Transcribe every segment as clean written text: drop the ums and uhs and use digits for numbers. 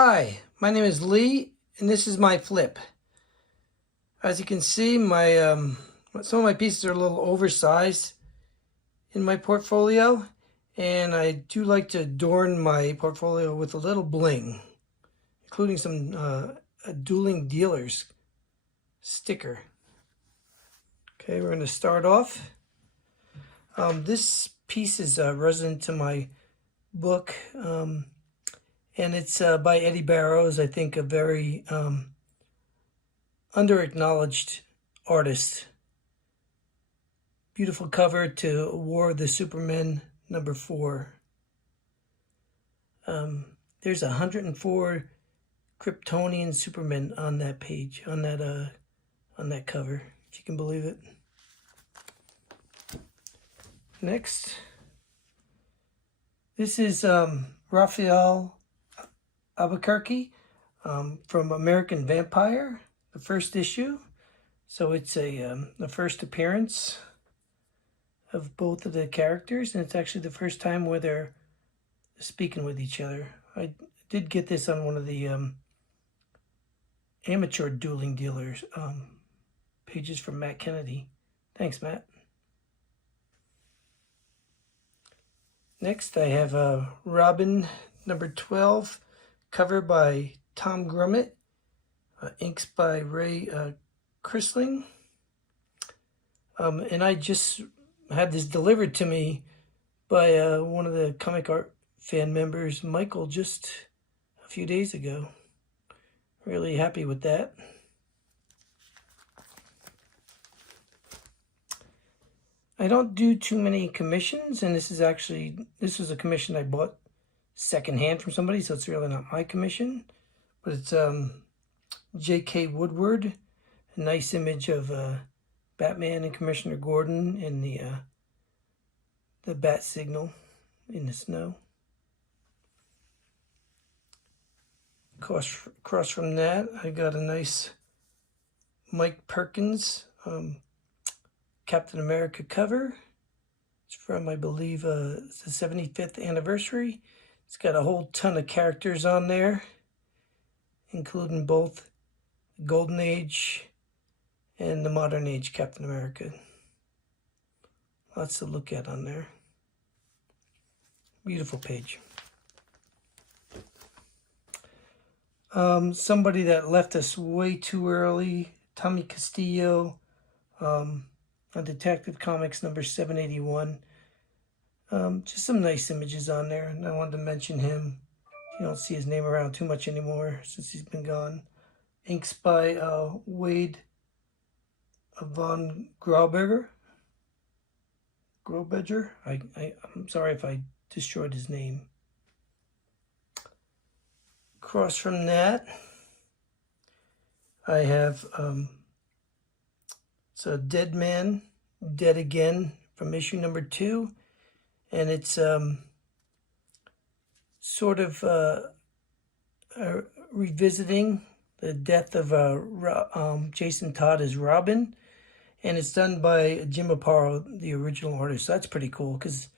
Hi, my name is Lee, and this is my flip. As you can see, some of my pieces are a little oversized in my portfolio, and I do like to adorn my portfolio with a little bling, including some a Dueling Dealers sticker. Okay, we're going to start off. This piece is resident to my book. And it's by Eddie Barrows, I think a very under-acknowledged artist. Beautiful cover to War of the Supermen #4. There's 104 Kryptonian Supermen on that page, on that cover, if you can believe it. Next, this is Raphael Albuquerque from American Vampire, the first issue. So it's the first appearance of both of the characters, and it's actually the first time where they're speaking with each other. I did get this on one of the amateur Dueling Dealers pages from Matt Kennedy. Thanks, Matt. Next, I have Robin #12, cover by Tom Grummett, inks by Ray Crisling. And I just had this delivered to me by one of the comic art fan members, Michael, just a few days ago. Really happy with that. I don't do too many commissions, and this was a commission I bought secondhand from somebody, so it's really not my commission. But it's J.K. Woodward, a nice image of Batman and Commissioner Gordon in the bat signal in the snow. Across from that, I got a nice Mike Perkins Captain America cover. It's from, I believe, it's the 75th anniversary. It's got a whole ton of characters on there, including both the Golden Age and the Modern Age Captain America. Lots to look at on there. Beautiful page. Somebody that left us way too early, Tommy Castillo, on Detective Comics #781. Just some nice images on there, and I wanted to mention him. You don't see his name around too much anymore since he's been gone. Inks by Wade von Grauberger. I'm sorry if I destroyed his name. Across from that, I have it's a Dead Man, Dead Again from issue #2, and it's sort of revisiting the death of Jason Todd as Robin, and it's done by Jim Aparo, the original artist. So that's pretty cool, because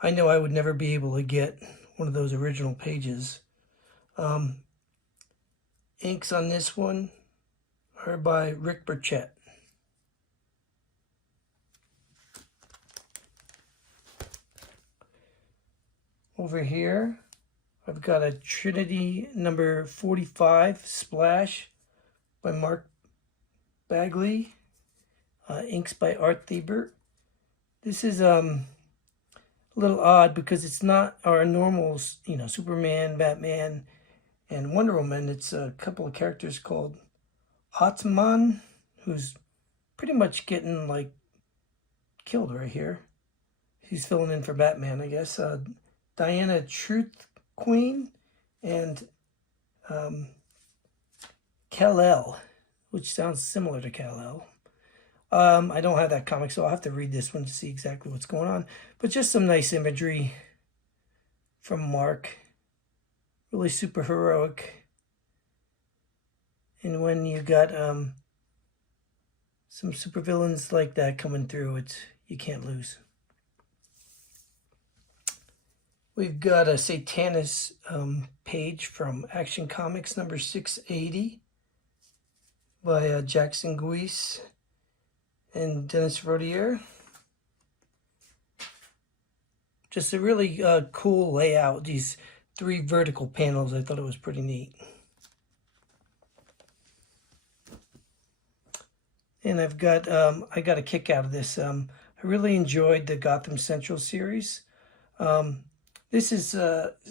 I know I would never be able to get one of those original pages. Inks on this one are by Rick Burchett. Over here, I've got a Trinity #45 Splash by Mark Bagley. Inks by Art Thibert. This is a little odd because it's not our normal, Superman, Batman, and Wonder Woman. It's a couple of characters called Atman, who's pretty much getting killed right here. He's filling in for Batman, I guess. Diana Truth Queen, and Kal-El, which sounds similar to Kal-El. I don't have that comic, so I'll have to read this one to see exactly what's going on. But just some nice imagery from Mark. Really super heroic. And when you got some supervillains like that coming through, you can't lose. We've got a Satanis page from Action Comics number 680 by Jackson Guise and Dennis Rodier. Just a really cool layout, these 3 vertical panels. I thought it was pretty neat. And I got a kick out of this. I really enjoyed the Gotham Central series. This is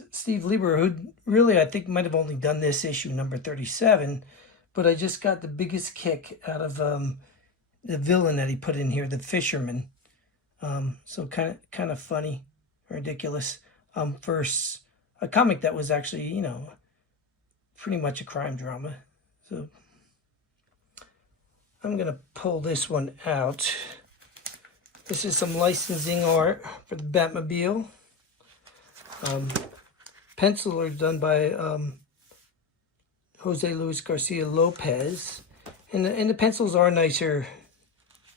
Steve Lieber, who really I think might have only done this issue, number 37, but I just got the biggest kick out of the villain that he put in here, the Fisherman. So kind of funny, ridiculous. For a comic that was actually, you know, pretty much a crime drama. So I'm gonna pull this one out. This is some licensing art for the Batmobile. Pencil are done by Jose Luis Garcia Lopez, and the pencils are nicer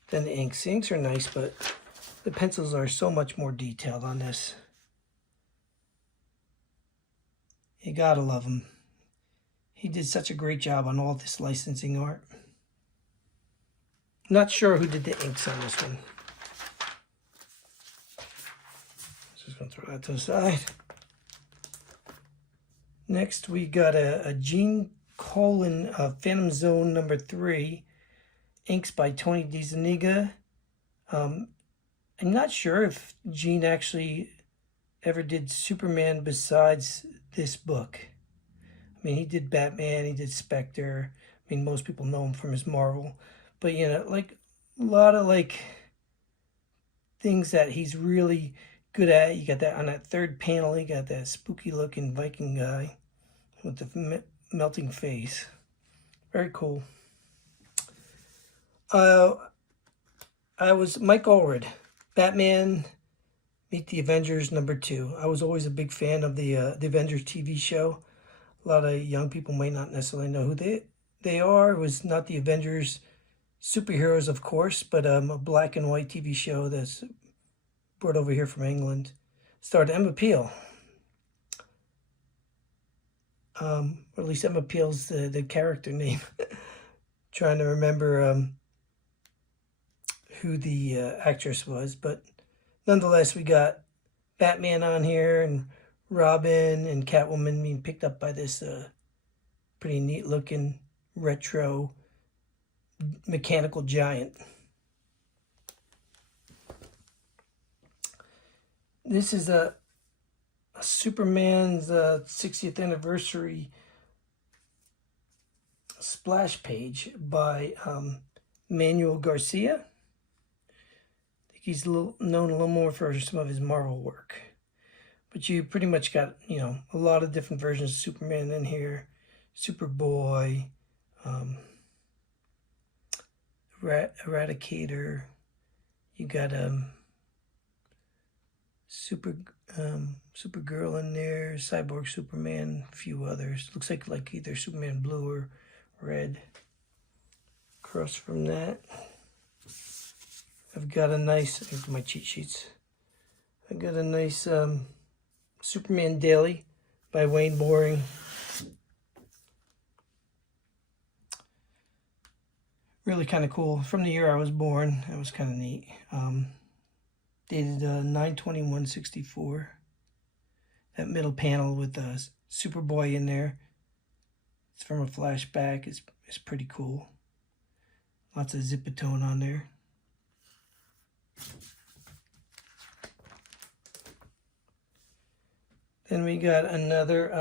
than the inks. The inks are nice, but the pencils are so much more detailed on this. You gotta love him. He did such a great job on all this licensing art. Not sure who did the inks on this one. Just gonna throw that to the side. Next, we got a Gene Colan Phantom Zone number 3, inks by Tony DeZuniga. I'm not sure if Gene actually ever did Superman besides this book. I mean, he did Batman, he did Spectre. I mean, most people know him from his Marvel. But, you know, like a lot of like things that he's really good at. You got that on that 3rd panel, you got that spooky looking Viking guy with the melting face. Very cool. I was Mike Allred, Batman Meet the Avengers number 2. I was always a big fan of the Avengers TV show. A lot of young people might not necessarily know who they are. It was not the Avengers superheroes, of course, but a black and white TV show that's brought over here from England. Starred Emma Peel. Or at least Emma Peel's the character name. Trying to remember who the actress was, but nonetheless, we got Batman on here and Robin and Catwoman being picked up by this pretty neat looking retro mechanical giant. This is a Superman's 60th anniversary splash page by Manuel Garcia. I think he's known a little more for some of his Marvel work. But you pretty much got, you know, a lot of different versions of Superman in here. Superboy, Eradicator. You got Supergirl in there, Cyborg Superman, a few others. Looks like either Superman blue or red. Across from that, I've got a nice, I my cheat sheets. I got a nice Superman Daily by Wayne Boring. Really kind of cool. From the year I was born. That was kind of neat. Dated 9/21/64. That middle panel with Superboy in there. It's from a flashback. It's pretty cool. Lots of zipatone on there. Then we got another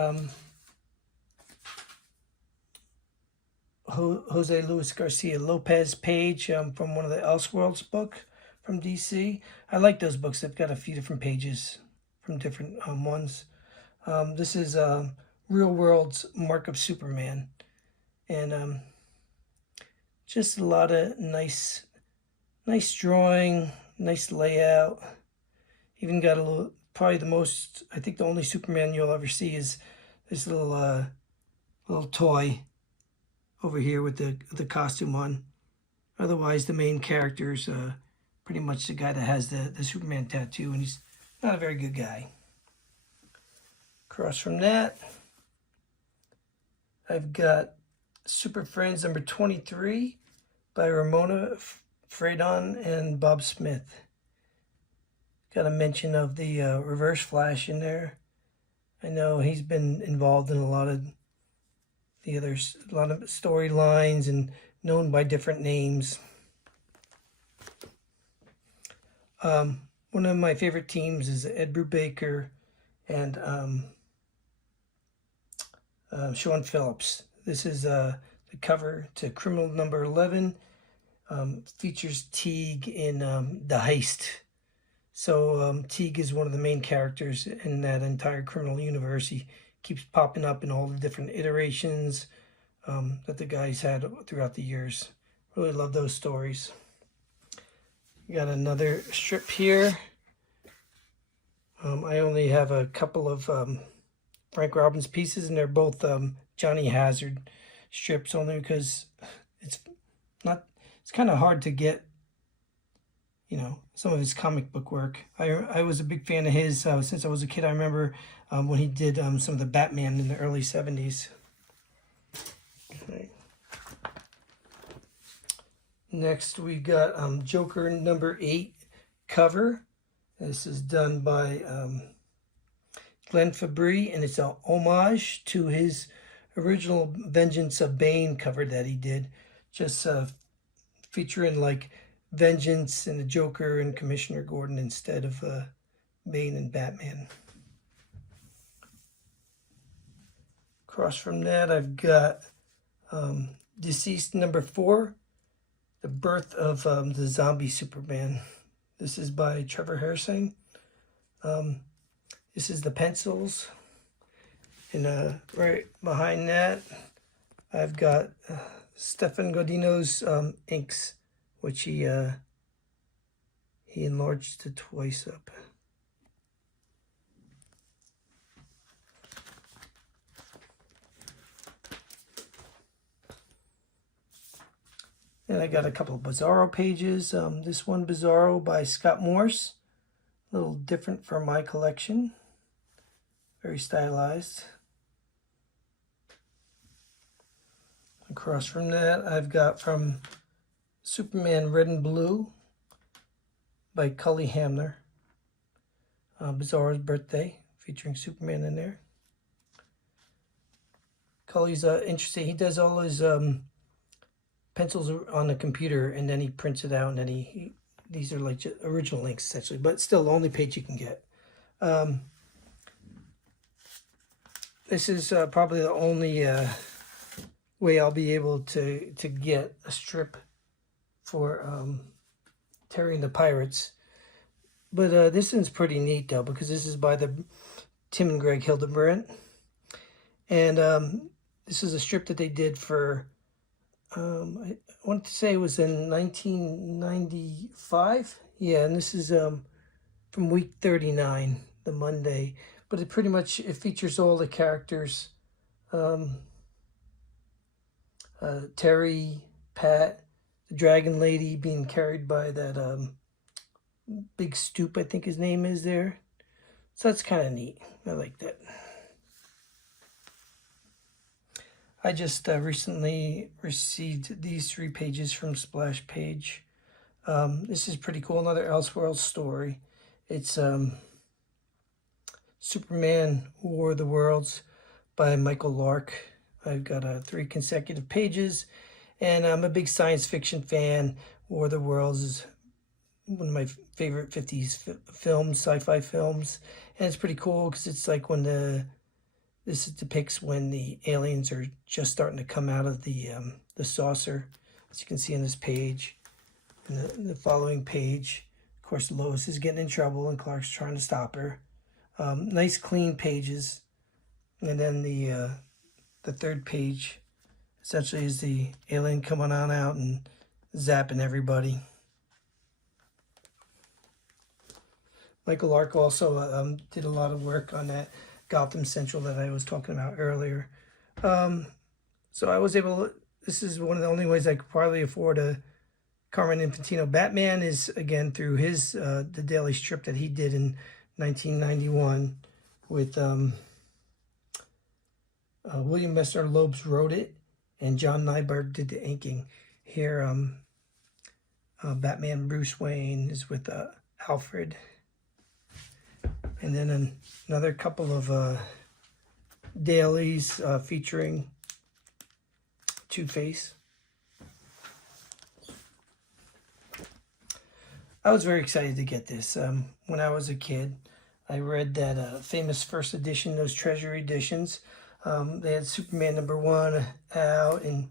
Jose Luis Garcia Lopez page from one of the Elseworlds book from DC. I like those books. They've got a few different pages from different ones. This is Real World's Mark of Superman. And just a lot of nice drawing, nice layout. Even got a little, probably the most, I think the only Superman you'll ever see is this little toy over here with the costume on. Otherwise, the main character's pretty much the guy that has the Superman tattoo, and he's not a very good guy. Across from that, I've got Super Friends number 23 by Romita Sr and Bob Smith. Got a mention of the Reverse Flash in there. I know he's been involved in a lot of storylines and known by different names. One of my favorite teams is Ed Brubaker and Sean Phillips. This is the cover to Criminal number 11. Features Teague in The Heist. So Teague is one of the main characters in that entire Criminal universe. He keeps popping up in all the different iterations that the guys had throughout the years. Really love those stories. We got another strip here. I only have a couple of Frank Robbins pieces, and they're both Johnny Hazard strips, only because it's kind of hard to get, some of his comic book work. I was a big fan of his since I was a kid. I remember when he did some of the Batman in the early 70s. Okay. Next, we got Joker number 8 cover. This is done by Glenn Fabry, and it's a homage to his original Vengeance of Bane cover that he did, just featuring like Vengeance and the Joker and Commissioner Gordon instead of Bane and Batman. Across from that, I've got Deceased number 4, The Birth of the Zombie Superman. This is by Trevor Hairsine. This is the pencils. And right behind that, I've got Stefan Godino's inks, which he enlarged to twice up. And I got a couple of Bizarro pages. This one, Bizarro by Scott Morse. A little different from my collection. Very stylized. Across from that, I've got from Superman Red and Blue by Cully Hamner. Bizarro's Birthday, featuring Superman in there. Cully's interesting. He does all his pencils on the computer, and then he prints it out, and then these are like original inks essentially, but still the only page you can get. This is probably the only way I'll be able to get a strip for Terry and the Pirates. But this one's pretty neat though, because this is by the Tim and Greg Hildebrandt, and this is a strip that they did for I want to say it was in 1995. Yeah, and this is from week 39, the Monday. But it features all the characters. Terry, Pat, the Dragon Lady being carried by that Big Stoop, I think his name is there. So that's kind of neat. I like that. I just recently received these 3 pages from Splash Page. This is pretty cool. Another Elseworld story. It's Superman War of the Worlds by Michael Lark. I've got 3 consecutive pages, and I'm a big science fiction fan. War of the Worlds is one of my favorite 50s films, sci-fi films, and it's pretty cool because it's like when this depicts when the aliens are just starting to come out of the saucer, as you can see on this page. And the following page, of course, Lois is getting in trouble and Clark's trying to stop her. Nice clean pages. And then the 3rd page essentially is the alien coming on out and zapping everybody. Michael Lark also did a lot of work on that Gotham Central that I was talking about earlier. So I was able, this is one of the only ways I could probably afford a Carmine Infantino Batman, is again through his the daily strip that he did in 1991 with William Messner Loebs wrote it, and John Nyberg did the inking. Here, Batman Bruce Wayne is with Alfred. And then another couple of dailies featuring Two-Face. I was very excited to get this. When I was a kid, I read that famous first edition, those treasury editions. They had Superman #1 out, and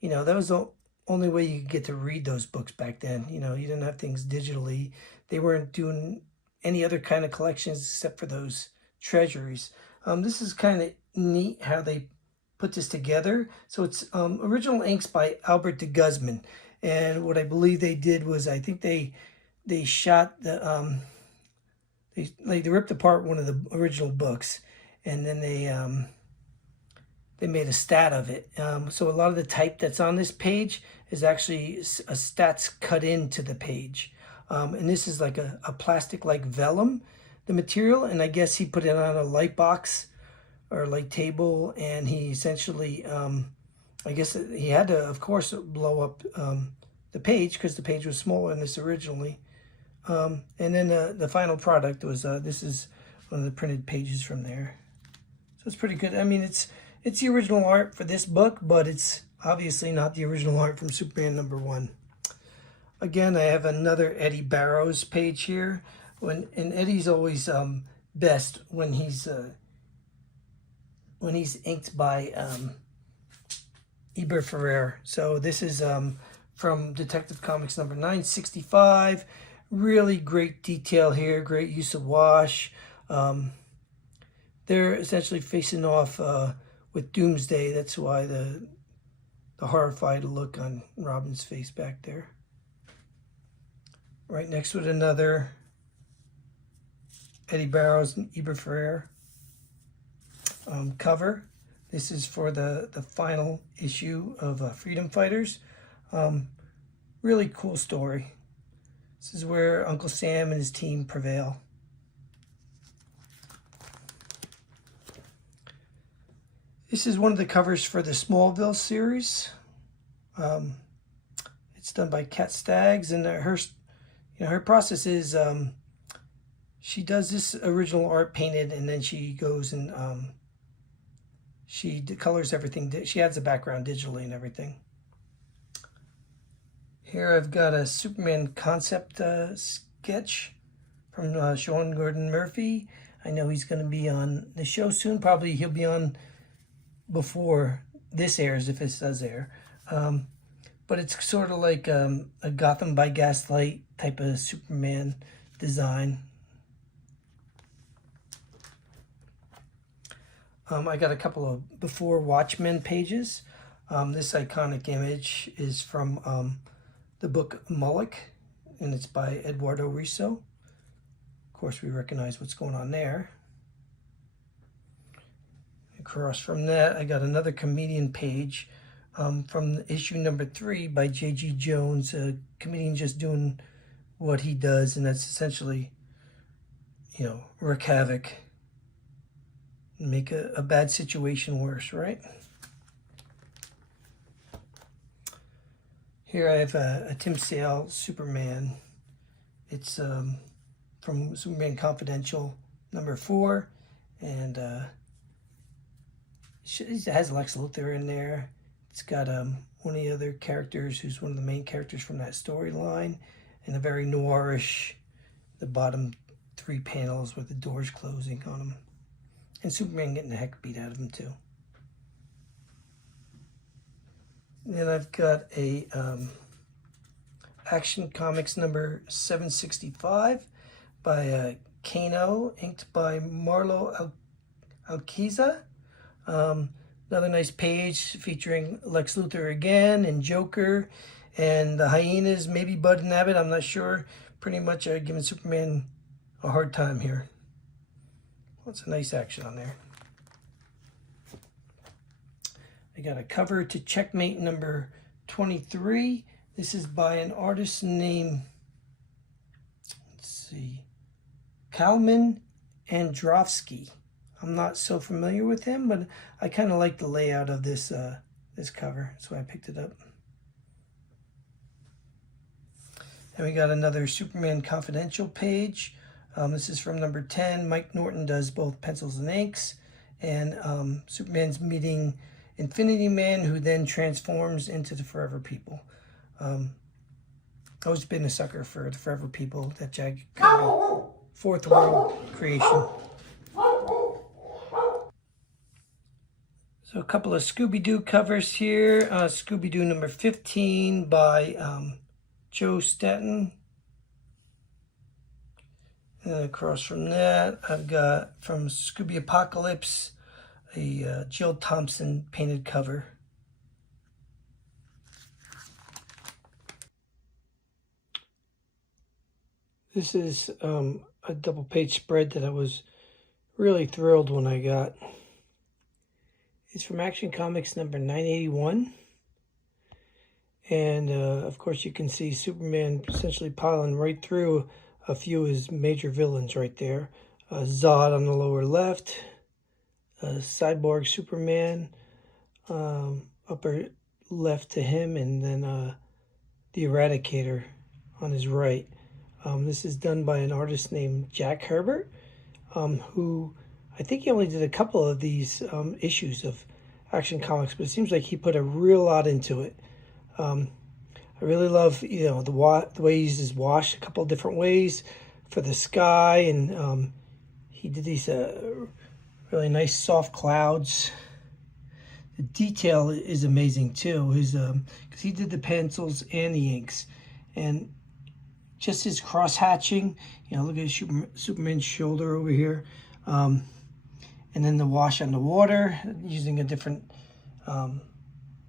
you know, that was the only way you could get to read those books back then. You know, you didn't have things digitally. They weren't doing any other kind of collections except for those treasuries. This is kind of neat how they put this together. So it's original inks by Albert de Guzman, and what I believe they did was, I think they shot the they ripped apart one of the original books, and then they made a stat of it. So a lot of the type that's on this page is actually a stats cut into the page. And this is like a plastic like vellum, the material, and I guess he put it on a light box or light table, and he essentially, I guess he had to, of course, blow up the page because the page was smaller than this originally. And then the final product was, this is one of the printed pages from there. So it's pretty good. I mean, it's the original art for this book, but it's obviously not the original art from Superman #1. Again, I have another Eddie Barrows page here. And Eddie's always best when he's inked by Eber Ferrer. So this is from Detective Comics number 965. Really great detail here, great use of wash. They're essentially facing off with Doomsday. That's why the horrified look on Robin's face back there. Right next with another Eddie Barrows and Eber Ferrer cover. This is for the final issue of Freedom Fighters. Really cool story. This is where Uncle Sam and his team prevail. This is one of the covers for the Smallville series. It's done by Kat Staggs, and her process is she does this original art painted, and then she goes and she colors everything. She adds a background digitally and everything. Here I've got a Superman concept sketch from Sean Gordon Murphy. I know he's going to be on the show soon. Probably he'll be on before this airs, if it does air. But it's sort of like a Gotham by Gaslight type of Superman design. I got a couple of Before Watchmen pages. This iconic image is from the book Moloch, and it's by Eduardo Risso. Of course, we recognize what's going on there. Across from that, I got another comedian page from issue number 3 by J.G. Jones, a comedian just doing what he does, and that's essentially, you know, wreak havoc, make a bad situation worse, right? Here I have a Tim Sale Superman. It's from Superman Confidential number 4, and it has Lex Luthor in there. It's got one of the other characters who's one of the main characters from that storyline, and a very noirish, the bottom 3 panels with the doors closing on them. And Superman getting the heck beat out of him too. Then I've got a Action Comics number 765 by Kano, inked by Marlo Alquiza. Another nice page featuring Lex Luthor again, and Joker, and the Hyenas, maybe Bud and Abbott, I'm not sure. Pretty much giving Superman a hard time here. Lots of nice action on there. I got a cover to Checkmate number 23. This is by an artist named, let's see, Kalman Androvsky. I'm not so familiar with him, but I kind of like the layout of this this cover, so I picked it up. And we got another Superman Confidential page. This is from number 10. Mike Norton does both pencils and inks. And Superman's meeting Infinity Man, who then transforms into the Forever People. I've always been a sucker for the Forever People, that Jack Kirby fourth world creation. So a couple of Scooby-Doo covers here. Scooby-Doo number 15 by Joe Staton. And across from that, I've got from Scooby Apocalypse, a Jill Thompson painted cover. This is a double page spread that I was really thrilled when I got. It's from Action Comics number 981. And of course you can see Superman essentially piling right through a few of his major villains right there. Zod on the lower left, Cyborg Superman upper left to him, and then the Eradicator on his right. This is done by an artist named Jack Herbert, who I think he only did a couple of these issues of Action Comics, but it seems like he put a real lot into it. I really love, you know, the way he uses wash a couple of different ways for the sky, and he did these really nice soft clouds. The detail is amazing too, because he did the pencils and the inks, and just his cross hatching. You know, look at Superman's shoulder over here, and then the wash on the water using a different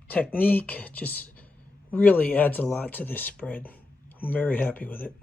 technique. Just really adds a lot to this spread. I'm very happy with it.